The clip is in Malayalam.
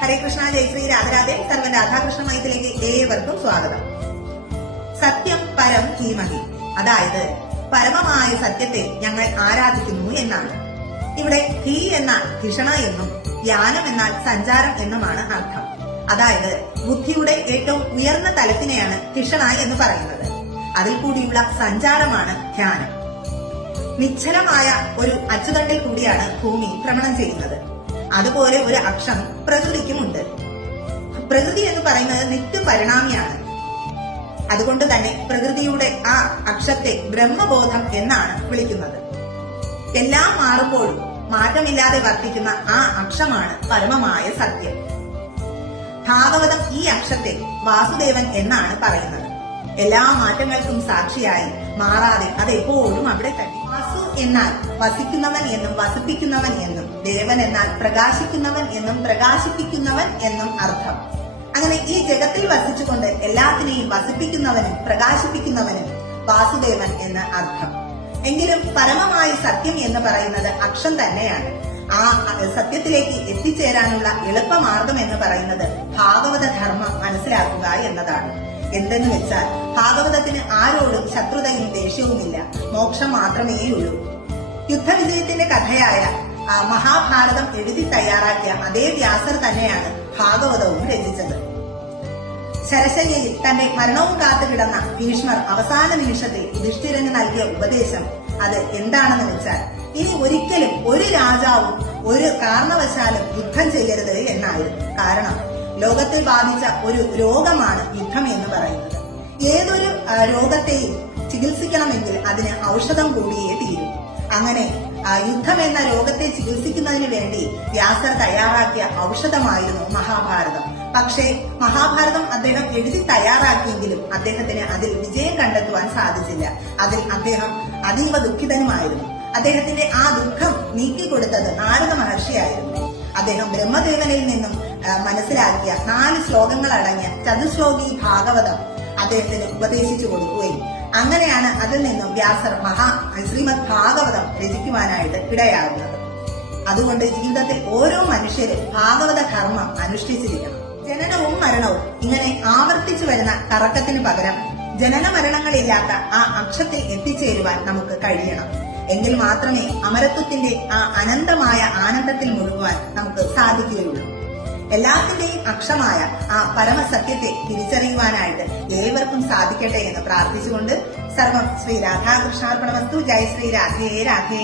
ഹരേ കൃഷ്ണ, ജയശ്രീ രാധരാധേ. സർവ്വ രാധാകൃഷ്ണ മയത്തിലേക്ക് ഏവർക്കും സ്വാഗതം. സത്യം പരം ധീമഹി, അതായത് പരമമായ സത്യത്തെ ഞങ്ങൾ ആരാധിക്കുന്നു എന്നാണ്. ഇവിടെ ധീ എന്നാൽ ധിഷണ എന്നും ധ്യാനം എന്നാൽ സഞ്ചാരം എന്നുമാണ് അർത്ഥം. അതായത് ബുദ്ധിയുടെ ഏറ്റവും ഉയർന്ന തലത്തിനെയാണ് ധിഷണ എന്ന് പറയുന്നത്. അതിൽ കൂടിയുള്ള സഞ്ചാരമാണ് ധ്യാനം. നിശ്ചലമായ ഒരു അച്ചുതണ്ടിൽ കൂടിയാണ് ഭൂമി ഭ്രമണം ചെയ്യുന്നത്. അതുപോലെ ഒരു അക്ഷം പ്രകൃതിക്കുമുണ്ട്. പ്രകൃതി എന്ന് പറയുന്നത് നിത്യപരിണാമിയാണ്. അതുകൊണ്ട് തന്നെ പ്രകൃതിയുടെ ആ അക്ഷത്തെ ബ്രഹ്മബോധം എന്നാണ് വിളിക്കുന്നത്. എല്ലാം മാറുമ്പോഴും മാറ്റമില്ലാതെ വർത്തിക്കുന്ന ആ അക്ഷമാണ് പരമമായ സത്യം. ഭാഗവതം ഈ അക്ഷത്തെ വാസുദേവൻ എന്നാണ് പറയുന്നത്. എല്ലാ മാറ്റങ്ങൾക്കും സാക്ഷിയായി മാറാതെ അതെപ്പോഴും അവിടെ തന്നെ. വാസു എന്നാൽ വസിക്കുന്നവൻ എന്നും വസിപ്പിക്കുന്നവൻ എന്നും, ദേവൻ എന്നാൽ പ്രകാശിക്കുന്നവൻ എന്നും പ്രകാശിപ്പിക്കുന്നവൻ എന്നും അർത്ഥം. അങ്ങനെ ഈ ജഗത്തിൽ വസിച്ചുകൊണ്ട് എല്ലാത്തിനെയും വസിപ്പിക്കുന്നവനും പ്രകാശിപ്പിക്കുന്നവനും വാസുദേവൻ എന്ന് അർത്ഥം. എങ്കിലും പരമമായ സത്യം എന്ന് പറയുന്നത് അക്ഷം തന്നെയാണ്. ആ സത്യത്തിലേക്ക് എത്തിച്ചേരാനുള്ള എളുപ്പമാർഗം എന്ന് പറയുന്നത് ഭാഗവത ധർമ്മം മനസ്സിലാക്കുക എന്നതാണ്. എന്തെന്ന് വെച്ചാൽ ഭാഗവതത്തിന് ആരോടും ശത്രുതയും ദേഷ്യവുമില്ല, മോക്ഷം മാത്രമേയുള്ളൂ. യുദ്ധവിജയത്തിന്റെ കഥയായ മഹാഭാരതം എഴുതി തയ്യാറാക്കിയ അതേ വ്യാസർ തന്നെയാണ് ഭാഗവതവും രചിച്ചത്. ശരശയ്യയിൽ തന്റെ മരണവും കാത്തു കിടന്ന ഭീഷ്മർ അവസാന നിമിഷത്തിൽ യുധിഷ്ഠിരന് നൽകിയ ഉപദേശം അത് എന്താണെന്ന് വെച്ചാൽ, ഇനി ഒരിക്കലും ഒരു രാജാവും ഒരു കാരണവശാലും യുദ്ധം ചെയ്യരുത് എന്നായിരുന്നു. കാരണം ലോകത്തെ ബാധിച്ച ഒരു രോഗമാണ് യുദ്ധം എന്ന് പറയുന്നത്. ഏതൊരു രോഗത്തെയും ചികിത്സിക്കണമെങ്കിൽ അതിന് ഔഷധം കൂടിയേ തീരും. അങ്ങനെ യുദ്ധം എന്ന രോഗത്തെ ചികിത്സിക്കുന്നതിന് വേണ്ടി വ്യാസർ തയ്യാറാക്കിയ ഔഷധമായിരുന്നു മഹാഭാരതം. പക്ഷേ മഹാഭാരതം അദ്ദേഹം എഴുതി തയ്യാറാക്കിയെങ്കിലും അദ്ദേഹത്തിന് അതിൽ വിജയം കണ്ടെത്തുവാൻ സാധിച്ചില്ല. അതിൽ അദ്ദേഹം അതീവ ദുഃഖിതനുമായിരുന്നു. അദ്ദേഹത്തിന്റെ ആ ദുഃഖം നീക്കിക്കൊടുത്തത് നാരദ മഹർഷിയായിരുന്നു. അദ്ദേഹം ബ്രഹ്മദേവനിൽ നിന്നും മനസ്സിലാക്കിയ 4 ശ്ലോകങ്ങൾ അടങ്ങിയ ചതുശ്ലോകി ഭാഗവതം അദ്ദേഹത്തിന് ഉപദേശിച്ചു കൊടുക്കുകയും അങ്ങനെയാണ് അതിൽ നിന്നും വ്യാസർ ശ്രീമദ് ഭാഗവതം രചിക്കുവാനായിട്ട് ഇടയാകുന്നത്. അതുകൊണ്ട് ജീവിതത്തിൽ ഓരോ മനുഷ്യരും ഭാഗവത കർമ്മം അനുഷ്ഠിച്ചിരിക്കണം. ജനനവും മരണവും ഇങ്ങനെ ആവർത്തിച്ചു വരുന്ന കറക്കത്തിന് പകരം ജനന മരണങ്ങളില്ലാത്ത ആ അക്ഷത്തിൽ എത്തിച്ചേരുവാൻ നമുക്ക് കഴിയണം. എങ്കിൽ മാത്രമേ അമരത്വത്തിന്റെ ആ അനന്തമായ ആനന്ദത്തിൽ മുഴുകുവാൻ നമുക്ക് സാധിക്കുകയുള്ളൂ. എല്ലാത്തിന്റെയും അക്ഷമായ ആ പരമസത്യത്തെ തിരിച്ചറിയുവാനായിട്ട് ഏവർക്കും സാധിക്കട്ടെ എന്ന് പ്രാർത്ഥിച്ചുകൊണ്ട് സർവം ശ്രീ രാധാകൃഷ്ണാർപ്പണമസ്തു. ജയ ശ്രീ രാധേ രാധേ.